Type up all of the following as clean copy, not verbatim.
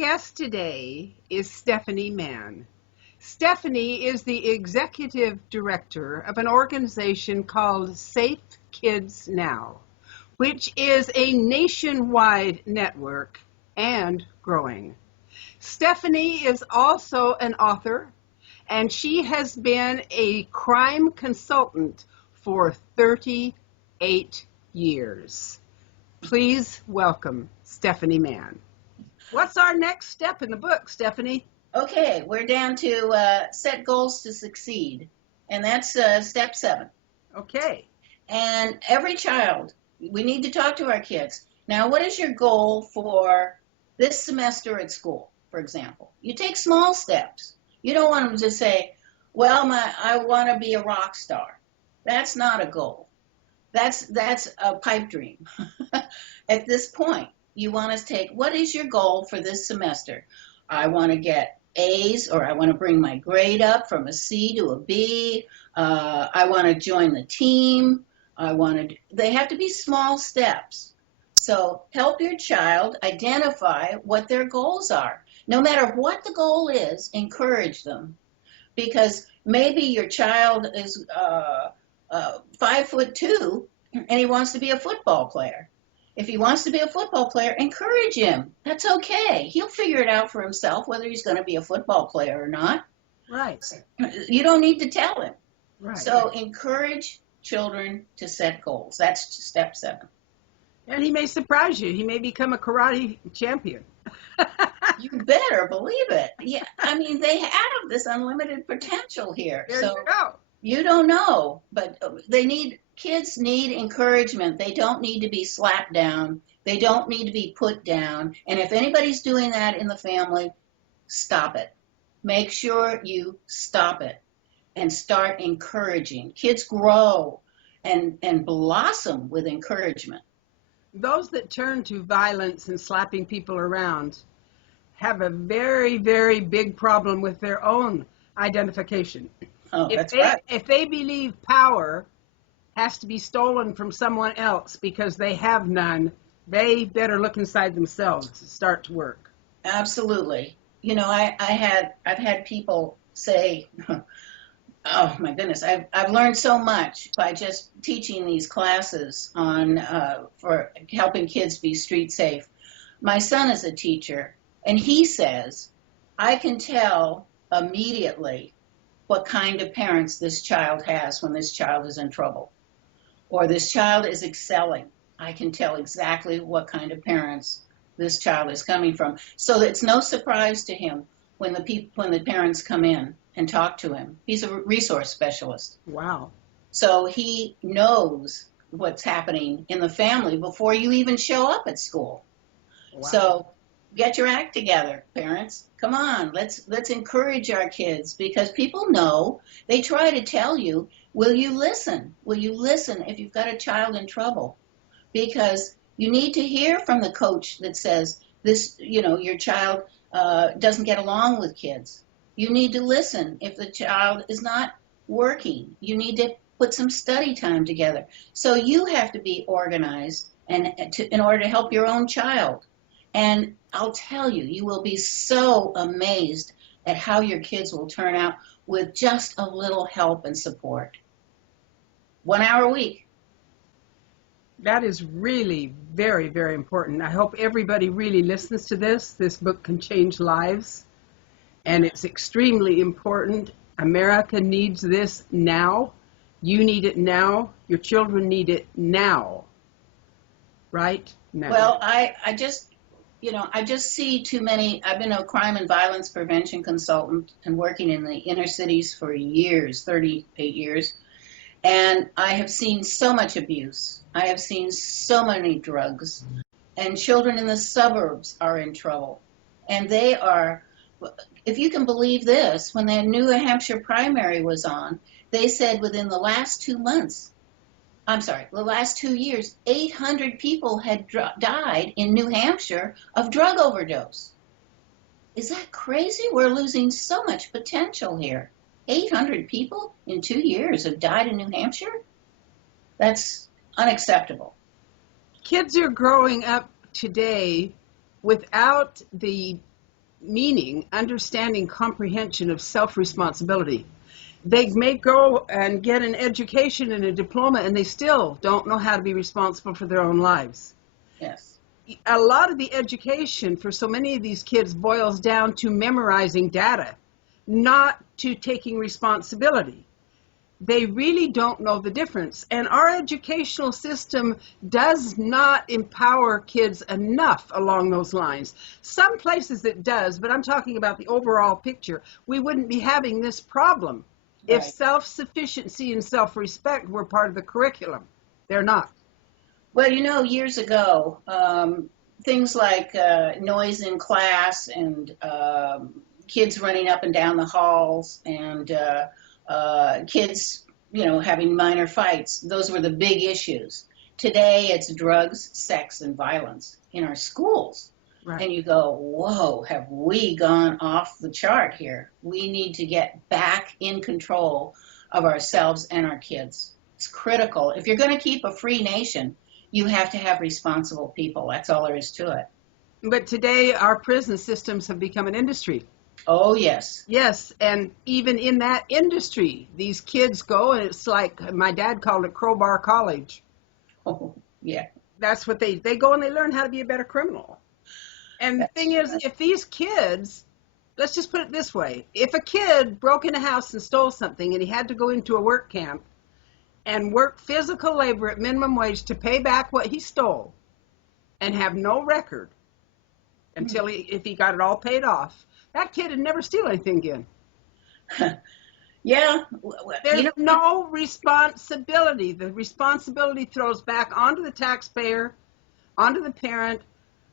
guest today is Stephanie Mann. Stephanie is the executive director of an organization called Safe Kids Now, which is a nationwide network and growing. Stephanie is also an author, and she has been a crime consultant for 38 years. Please welcome Stephanie Mann. What's our next step in the book, Stephanie? Okay, we're down to set goals to succeed, and that's step 7. Okay. And every child, we need to talk to our kids. Now, what is your goal for this semester at school, for example? You take small steps. You don't want them to say, well, I want to be a rock star. That's not a goal. That's a pipe dream. At this point, you want to take, what is your goal for this semester? I want to get A's, or I want to bring my grade up from a C to a B. I want to join the team. They have to be small steps. So help your child identify what their goals are. No matter what the goal is, encourage them. Because maybe your child is 5'2" and he wants to be a football player. If he wants to be a football player, encourage him. That's okay. He'll figure it out for himself whether he's going to be a football player or not. Right. You don't need to tell him. Right. So encourage children to set goals. That's step 7. And he may surprise you. He may become a karate champion. You better believe it. Yeah, I mean, they have this unlimited potential here. There so you go. You don't know, but kids need encouragement. They don't need to be slapped down. They don't need to be put down. And if anybody's doing that in the family, stop it. Make sure you stop it and start encouraging. Kids grow and blossom with encouragement. Those that turn to violence and slapping people around have a very, very big problem with their own identification. Oh, that's right. If they believe power has to be stolen from someone else because they have none, they better look inside themselves to start to work. Absolutely. You know, I've had people say, oh my goodness, I've learned so much by just teaching these classes on for helping kids be street safe. My son is a teacher, and he says, I can tell immediately what kind of parents this child has when this child is in trouble, or this child is excelling. I can tell exactly what kind of parents this child is coming from. So it's no surprise to him when the parents come in and talk to him. He's a resource specialist. Wow. So he knows what's happening in the family before you even show up at school. Wow. So get your act together, parents. Come on, let's encourage our kids, because people know. They try to tell you, will you listen? Will you listen if you've got a child in trouble? Because you need to hear from the coach that says this, your child doesn't get along with kids. You need to listen if the child is not working. You need to put some study time together. So you have to be organized in order to help your own child. And I'll tell you, you will be so amazed at how your kids will turn out with just a little help and support. 1 hour a week. That is really very, very important. I hope everybody really listens to this. This book can change lives, and it's extremely important. America needs this now. You need it now. Your children need it now. Right? Now. Well, I just see too many. I've been a crime and violence prevention consultant and working in the inner cities for years, 38 years. And I have seen so much abuse. I have seen so many drugs. And children in the suburbs are in trouble. And they are, if you can believe this, when the New Hampshire primary was on, they said within the last 2 years, 800 people had died in New Hampshire of drug overdose. Is that crazy? We're losing so much potential here. 800 people in 2 years have died in New Hampshire? That's unacceptable. Kids are growing up today without the meaning, understanding, comprehension of self-responsibility. They may go and get an education and a diploma, and they still don't know how to be responsible for their own lives. Yes. A lot of the education for so many of these kids boils down to memorizing data, not to taking responsibility. They really don't know the difference. And our educational system does not empower kids enough along those lines. Some places it does, but I'm talking about the overall picture. We wouldn't be having this problem if self-sufficiency and self-respect were part of the curriculum. They're not. Well, years ago, things like noise in class and kids running up and down the halls and kids, having minor fights, those were the big issues. Today, it's drugs, sex, and violence in our schools. Right. And you go, whoa, have we gone off the chart here? We need to get back in control of ourselves and our kids. It's critical. If you're going to keep a free nation, you have to have responsible people. That's all there is to it. But today, our prison systems have become an industry. Oh, yes. Yes, and even in that industry, these kids go, and it's like my dad called it crowbar college. Oh, yeah. That's what they go, and they learn how to be a better criminal. And the thing is, if these kids, let's just put it this way, if a kid broke in a house and stole something and he had to go into a work camp and work physical labor at minimum wage to pay back what he stole and have no record until if he got it all paid off, that kid would never steal anything again. Yeah. There's no responsibility. The responsibility throws back onto the taxpayer, onto the parent,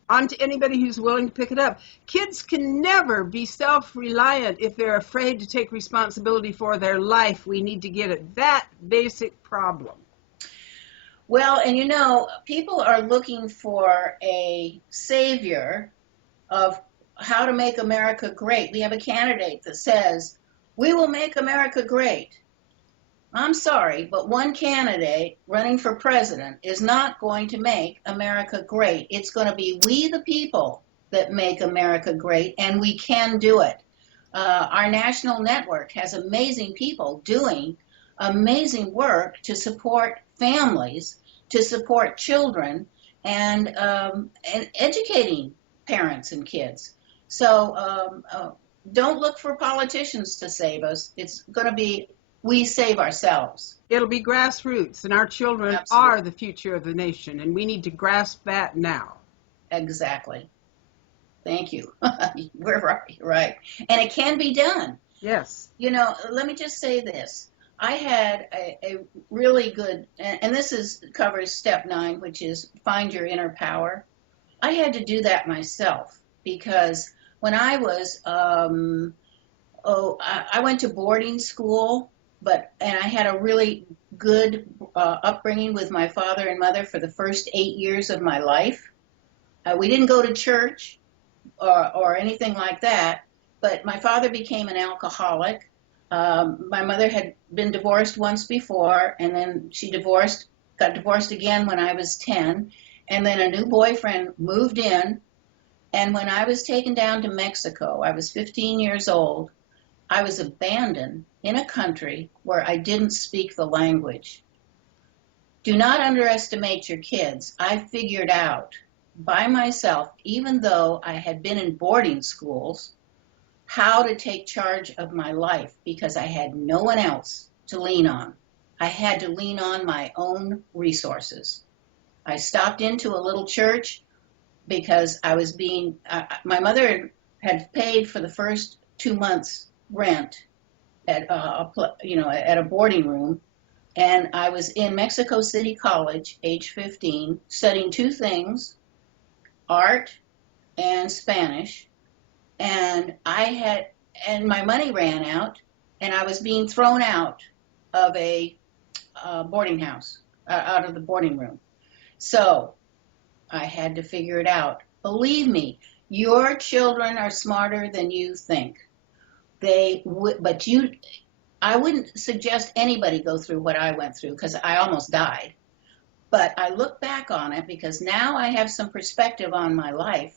onto anybody who's willing to pick it up. Kids can never be self-reliant if they're afraid to take responsibility for their life. We need to get at that basic problem. Well, and people are looking for a savior of how to make America great. We have a candidate that says, we will make America great. I'm sorry, but one candidate running for president is not going to make America great. It's going to be we the people that make America great, and we can do it. Our national network has amazing people doing amazing work to support families, to support children, and educating parents and kids. So don't look for politicians to save us. It's going to be we save ourselves. It'll be grassroots, and our children are the future of the nation, and we need to grasp that now. Exactly. Thank you. We're right. And it can be done. Yes. Let me just say this. I had a really good, and this covers step 9, which is find your inner power. I had to do that myself because when I was, I went to boarding school, and I had a really good upbringing with my father and mother for the first 8 years of my life. We didn't go to church or anything like that, but my father became an alcoholic. My mother had been divorced once before, and then she got divorced again when I was 10, and then a new boyfriend moved in, and when I was taken down to Mexico, I was 15 years old. I was abandoned in a country where I didn't speak the language. Do not underestimate your kids. I figured out by myself, even though I had been in boarding schools, how to take charge of my life because I had no one else to lean on. I had to lean on my own resources. I stopped into a little church because I was my mother had paid for the first 2 months rent at a boarding room, and I was in Mexico City College, age 15, studying 2 things, art and Spanish, and my money ran out, and I was being thrown out of a boarding house, out of the boarding room. So I had to figure it out. Believe me, your children are smarter than you think. I wouldn't suggest anybody go through what I went through because I almost died. But I look back on it because now I have some perspective on my life.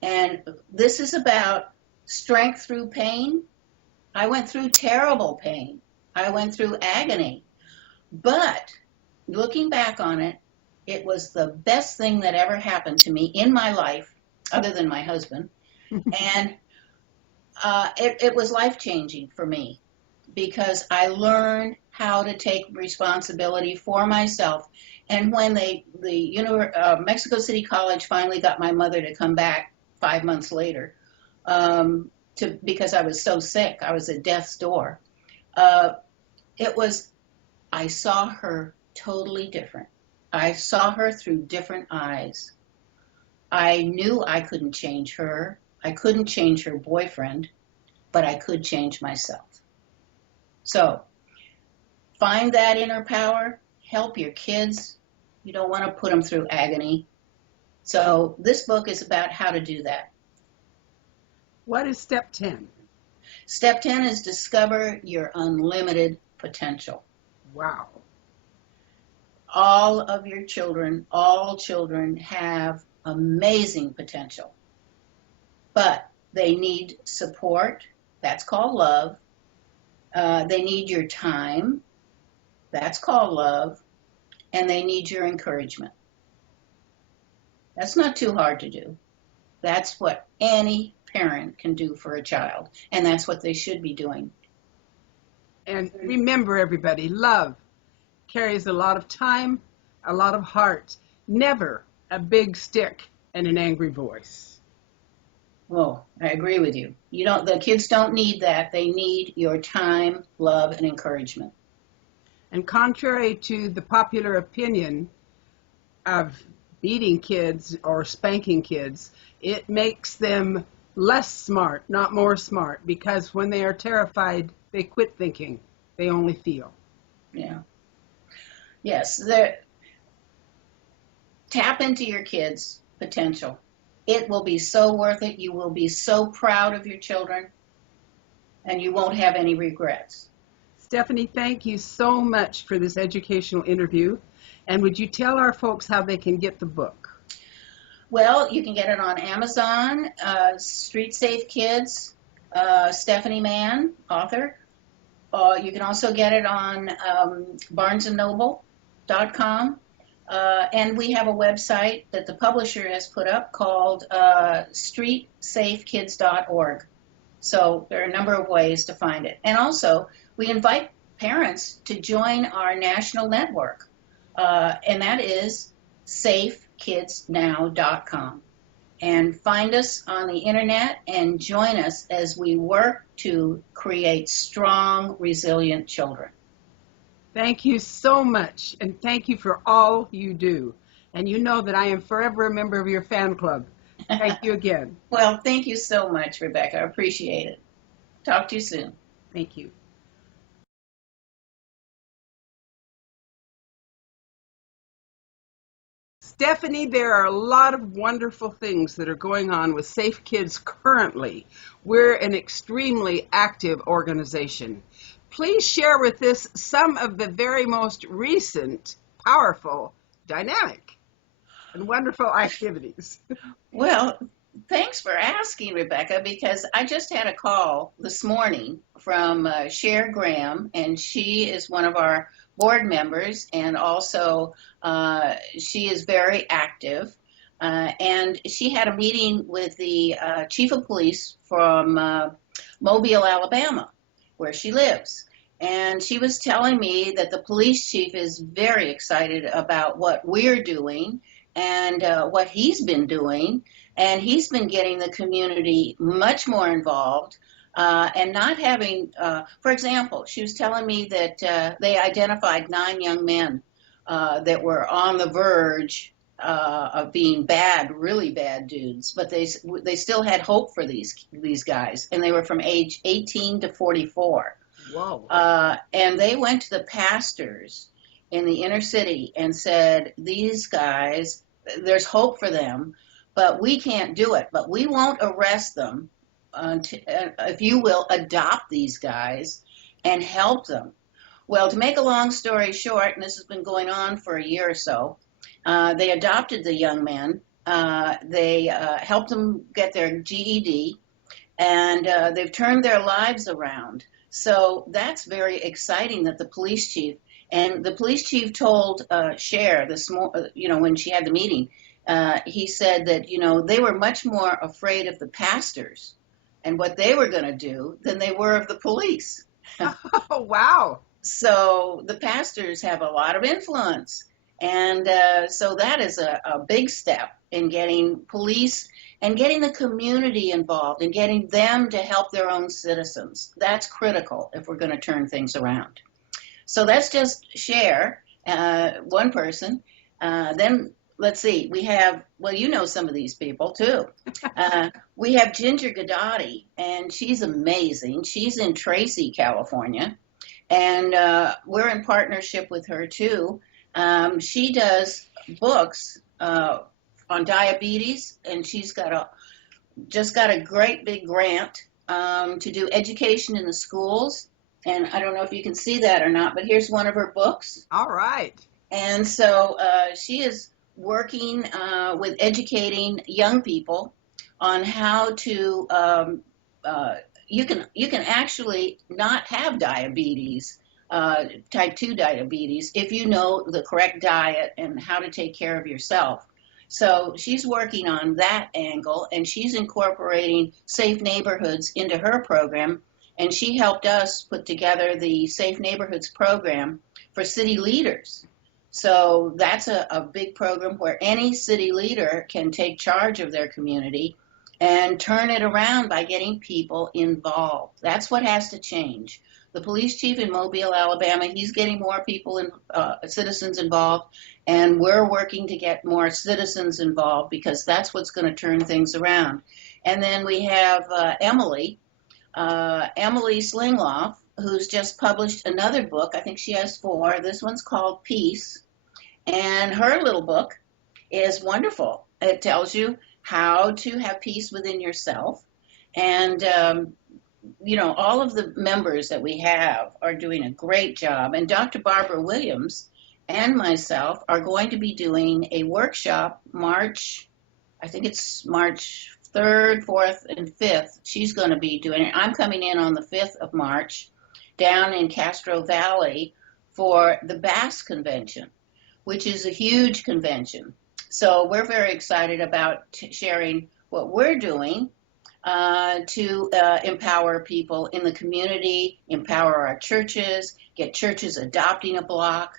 And this is about Strength through pain. I went through terrible pain. I went through agony. But looking back on it, it was the best thing that ever happened to me in my life, other than my husband. And it was life-changing for me because I learned how to take responsibility for myself. And when Mexico City College finally got my mother to come back 5 months later, because I was so sick, I was at death's door. I saw her totally different. I saw her through different eyes. I knew I couldn't change her. I couldn't change her boyfriend, but I could change myself. So find that inner power, help your kids. You don't want to put them through agony. So this book is about how to do that. What is step 10? Step 10 is discover your unlimited potential. Wow. All children have amazing potential, but they need support. That's called love. They need your time. That's called love. And they need your encouragement. That's not too hard to do. That's what any parent can do for a child, and that's what they should be doing. And remember, everybody, love carries a lot of time, a lot of heart, never a big stick and an angry voice. Well, I agree with you. The kids don't need that. They need your time, love, and encouragement. And contrary to the popular opinion of beating kids or spanking kids, it makes them less smart, not more smart, because when they are terrified, they quit thinking. They only feel. Yeah. Yes. Tap into your kids' potential. It will be so worth it. You will be so proud of your children, and you won't have any regrets. Stephanie, thank you so much for this educational interview. And would you tell our folks how they can get the book? Well, you can get it on Amazon, Street Safe Kids, Stephanie Mann, author. You can also get it on barnesandnoble.com. And we have a website that the publisher has put up called streetsafekids.org. So there are a number of ways to find it. And also, we invite parents to join our national network, and that is safekidsnow.com. And find us on the internet and join us as we work to create strong, resilient children. Thank you so much, and thank you for all you do. And you know that I am forever a member of your fan club. Thank you again. Well, thank you so much, Rebecca. I appreciate it. Talk to you soon. Thank you. Stephanie, there are a lot of wonderful things that are going on with Safe Kids currently. We're an extremely active organization. Please share with us some of the very most recent, powerful, dynamic, and wonderful activities. Well, thanks for asking, Rebecca, because I just had a call this morning from Cher Graham, and she is one of our board members, and also she is very active. And she had a meeting with the chief of police from Mobile, Alabama, where she lives. And she was telling me that the police chief is very excited about what we're doing and what he's been doing. And he's been getting the community much more involved and not having, for example, she was telling me that they identified 9 young men that were on the verge of being bad, really bad dudes, but they still had hope for these guys, and they were from age 18 to 44. Whoa. And they went to the pastors in the inner city and said, these guys, there's hope for them, but we can't do it. But we won't arrest them if you will adopt these guys and help them. Well, to make a long story short, and this has been going on for a year or so, they adopted the young men. They helped them get their GED. and they've turned their lives around. So that's very exciting that the police chief told Cher when she had the meeting, he said that they were much more afraid of the pastors and what they were going to do than they were of the police. Oh, wow. So the pastors have a lot of influence. And so that is a big step in getting police and getting the community involved and getting them to help their own citizens. That's critical if we're going to turn things around. So that's just Cher, one person. Then let's see, we have, well, some of these people too. We have Ginger Guidotti, and she's amazing. She's in Tracy, California, and we're in partnership with her too. She does books on diabetes, and she's just got a great big grant to do education in the schools. And I don't know if you can see that or not, but here's one of her books. All right. And so she is working with educating young people on how to you can actually not have diabetes, type 2 diabetes, if you know the correct diet and how to take care of yourself. So she's working on that angle, and she's incorporating safe neighborhoods into her program, and she helped us put together the Safe Neighborhoods program for city leaders. So that's a big program where any city leader can take charge of their community and turn it around by getting people involved. That's what has to change. The police chief in Mobile, Alabama, he's getting more people, citizens involved, and we're working to get more citizens involved because that's what's going to turn things around. And then we have Emily Sling Law, who's just published another book. I think she has 4. This one's called Peace, and her little book is wonderful. It tells you how to have peace within yourself, and all of the members that we have are doing a great job. And Dr. Barbara Williams and myself are going to be doing a workshop March 3rd, 4th, and 5th. She's going to be doing it. I'm coming in on the 5th of March down in Castro Valley for the Bass Convention, which is a huge convention. So we're very excited about sharing what we're doing to empower people in the community, empower our churches, get churches adopting a block,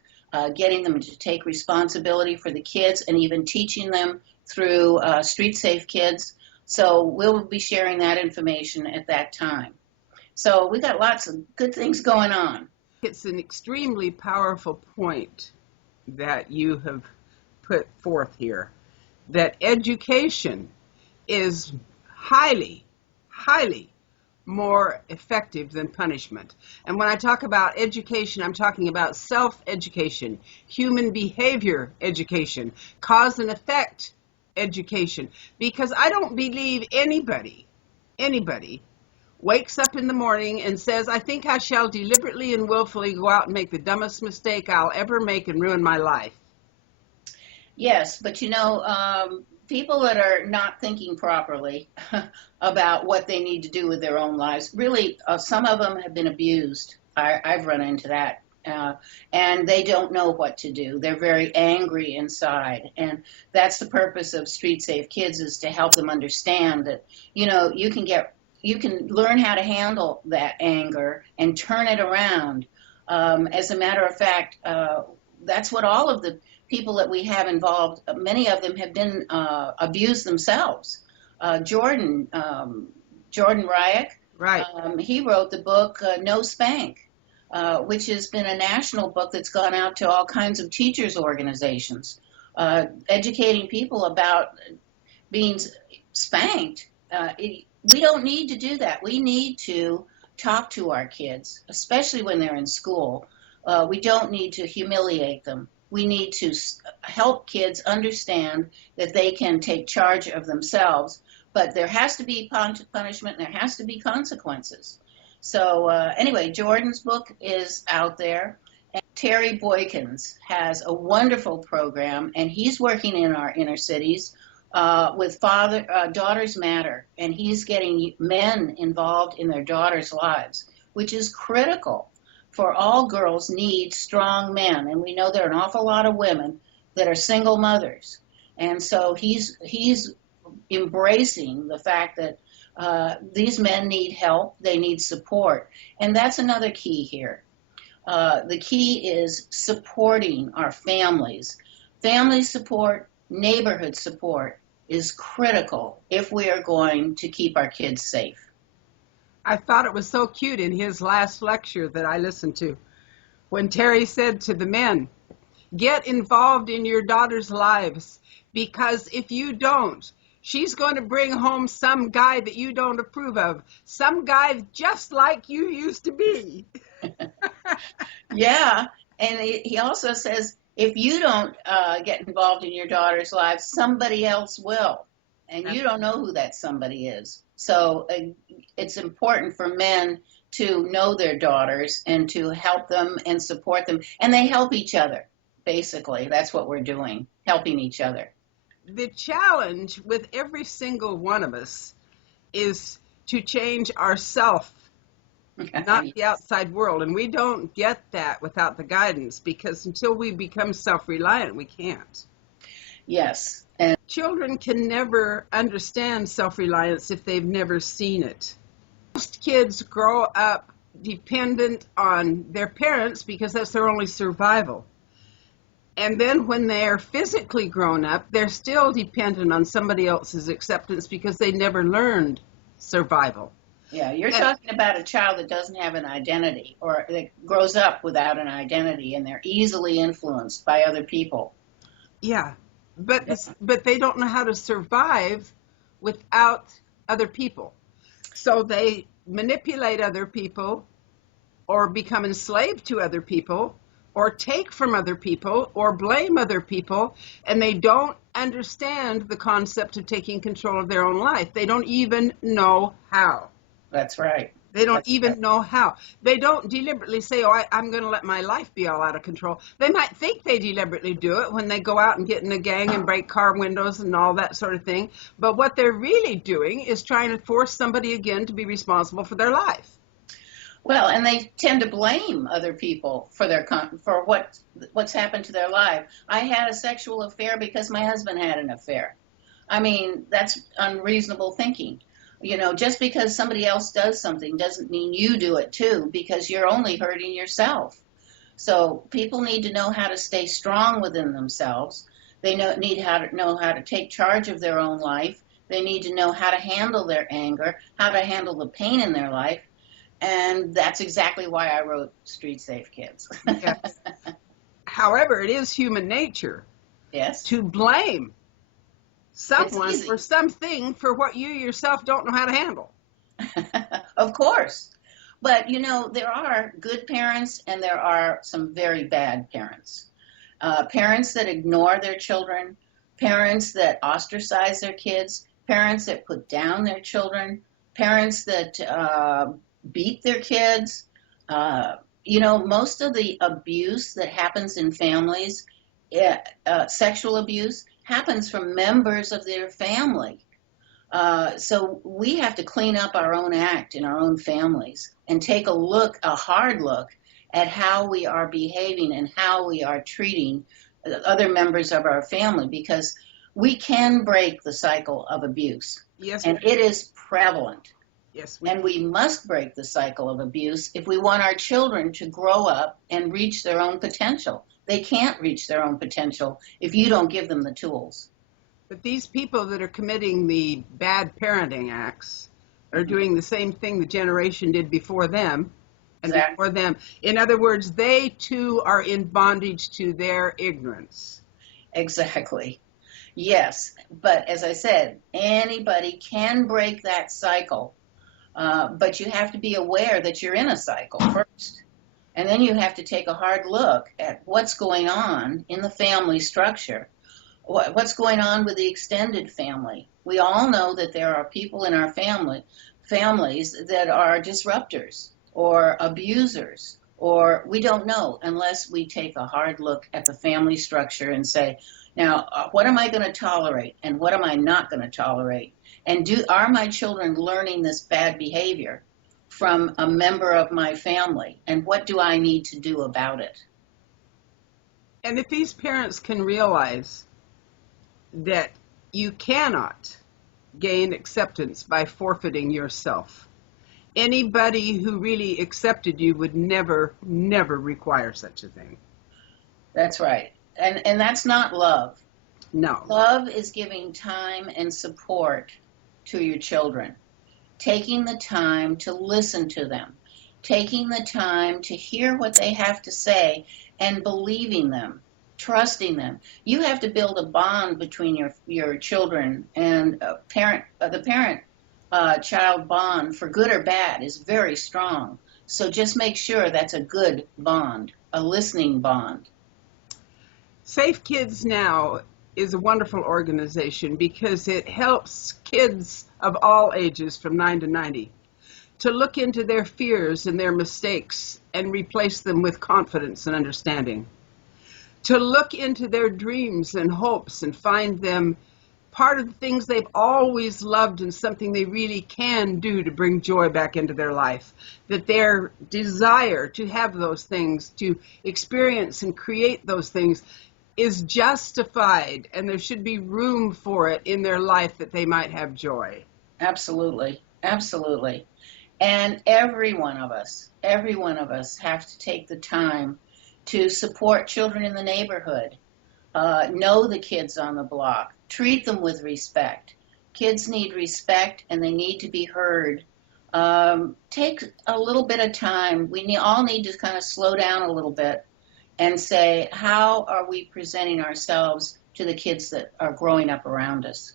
getting them to take responsibility for the kids, and even teaching them through Street Safe Kids. So we'll be sharing that information at that time. So we've got lots of good things going on. It's an extremely powerful point that you have put forth here, that education is highly, highly more effective than punishment. And when I talk about education, I'm talking about self-education, human behavior education, cause and effect education, because I don't believe anybody wakes up in the morning and says, I think I shall deliberately and willfully go out and make the dumbest mistake I'll ever make and ruin my life. Yes, but people that are not thinking properly about what they need to do with their own lives, really, some of them have been abused. I've run into that. And they don't know what to do. They're very angry inside. And that's the purpose of Street Safe Kids, is to help them understand that, you can learn how to handle that anger and turn it around. As a matter of fact, that's what all of the people that we have involved, many of them have been abused themselves. Jordan Ryak, right. He wrote the book No Spank, which has been a national book that's gone out to all kinds of teachers' organizations, educating people about being spanked. We don't need to do that. We need to talk to our kids, especially when they're in school. We don't need to humiliate them. We need to help kids understand that they can take charge of themselves, but there has to be punishment and there has to be consequences. So anyway, Jordan's book is out there. And Terry Boykins has a wonderful program, and he's working in our inner cities with Daughters Matter, and he's getting men involved in their daughters' lives, which is critical. For all girls need strong men, and we know there are an awful lot of women that are single mothers, and so he's embracing the fact that these men need help, they need support, and that's another key here. The key is supporting our families. Family support, neighborhood support is critical if we are going to keep our kids safe. I thought it was so cute in his last lecture that I listened to when Terry said to the men, get involved in your daughters' lives, because if you don't, she's going to bring home some guy that you don't approve of, some guy just like you used to be. Yeah, and he also says, if you don't get involved in your daughter's life, somebody else will, and you don't know who that somebody is. So it's important for men to know their daughters and to help them and support them, and they help each other. Basically, that's what we're doing, helping each other. The challenge with every single one of us is to change ourselves, not the outside world. And we don't get that without the guidance, because until we become self-reliant, we can't. Yes. And children can never understand self-reliance if they've never seen it. Most kids grow up dependent on their parents because that's their only survival. And then when they're physically grown up, they're still dependent on somebody else's acceptance because they never learned survival. Yeah, you're talking about a child that doesn't have an identity, or that grows up without an identity, and they're easily influenced by other people. Yeah, but they don't know how to survive without other people. So they manipulate other people, or become enslaved to other people, or take from other people, or blame other people, and they don't understand the concept of taking control of their own life. They don't even know how. That's right. They don't even know how. They don't deliberately say, oh, I'm going to let my life be all out of control. They might think they deliberately do it when they go out and get in a gang and break car windows and all that sort of thing. But what they're really doing is trying to force somebody again to be responsible for their life. Well, and they tend to blame other people for what's happened to their life. I had a sexual affair because my husband had an affair. I mean, that's unreasonable thinking. You know, just because somebody else does something doesn't mean you do it too, because you're only hurting yourself. So people need to know how to stay strong within themselves. They need to know how to take charge of their own life. They need to know how to handle their anger, how to handle the pain in their life. And that's exactly why I wrote Street Safe Kids. Yes. However, it is human nature to blame someone or something for what you yourself don't know how to handle. Of course. But, you know, there are good parents and there are some very bad parents. Parents that ignore their children, parents that ostracize their kids, parents that put down their children, parents that beat their kids. You know, most of the abuse that happens in families, sexual abuse, happens from members of their family. So we have to clean up our own act in our own families and take a hard look at how we are behaving and how we are treating other members of our family, because we can break the cycle of abuse. Yes, and it is prevalent. Yes, and we must break the cycle of abuse if we want our children to grow up and reach their own potential. They can't reach their own potential if you don't give them the tools. But these people that are committing the bad parenting acts are doing the same thing the generation did before them and before them. In other words, they too are in bondage to their ignorance. Exactly. Yes. But as I said, anybody can break that cycle. But you have to be aware that you're in a cycle first. And then you have to take a hard look at what's going on in the family structure, what's going on with the extended family. We all know that there are people in our families that are disruptors or abusers or we don't know unless we take a hard look at the family structure and say, now, what am I going to tolerate and what am I not going to tolerate? And are my children learning this bad behavior from a member of my family? And what do I need to do about it? And if these parents can realize that you cannot gain acceptance by forfeiting yourself, anybody who really accepted you would never, never require such a thing. That's right. And that's not love. No. Love is giving time and support to your children, taking the time to listen to them, taking the time to hear what they have to say and believing them, trusting them. You have to build a bond between your children, and the parent-child bond, for good or bad, is very strong. So just make sure that's a good bond, a listening bond. Safe Kids Now is a wonderful organization because it helps kids of all ages from 9 to 90 to look into their fears and their mistakes and replace them with confidence and understanding, to look into their dreams and hopes and find them part of the things they've always loved and something they really can do to bring joy back into their life, that their desire to have those things, to experience and create those things, is justified, and there should be room for it in their life that they might have joy. Absolutely, absolutely. And every one of us have to take the time to support children in the neighborhood, know the kids on the block, treat them with respect. Kids need respect and they need to be heard. Take a little bit of time. We all need to kind of slow down a little bit and say, how are we presenting ourselves to the kids that are growing up around us?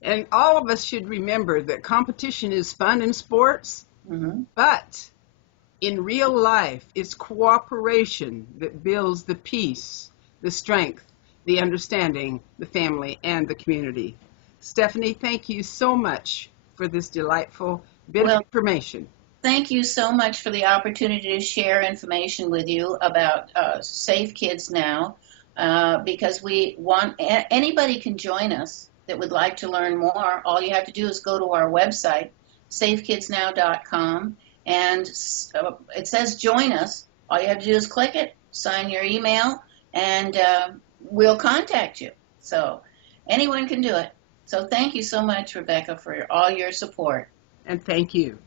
And all of us should remember that competition is fun in sports, but in real life, it's cooperation that builds the peace, the strength, the understanding, the family, and the community. Stephanie, thank you so much for this delightful bit of information. Thank you so much for the opportunity to share information with you about Safe Kids Now, because we want anybody can join us that would like to learn more. All you have to do is go to our website, safekidsnow.com, and it says join us. All you have to do is click it, sign your email, and we'll contact you. So anyone can do it. So thank you so much, Rebecca, for all your support. And thank you.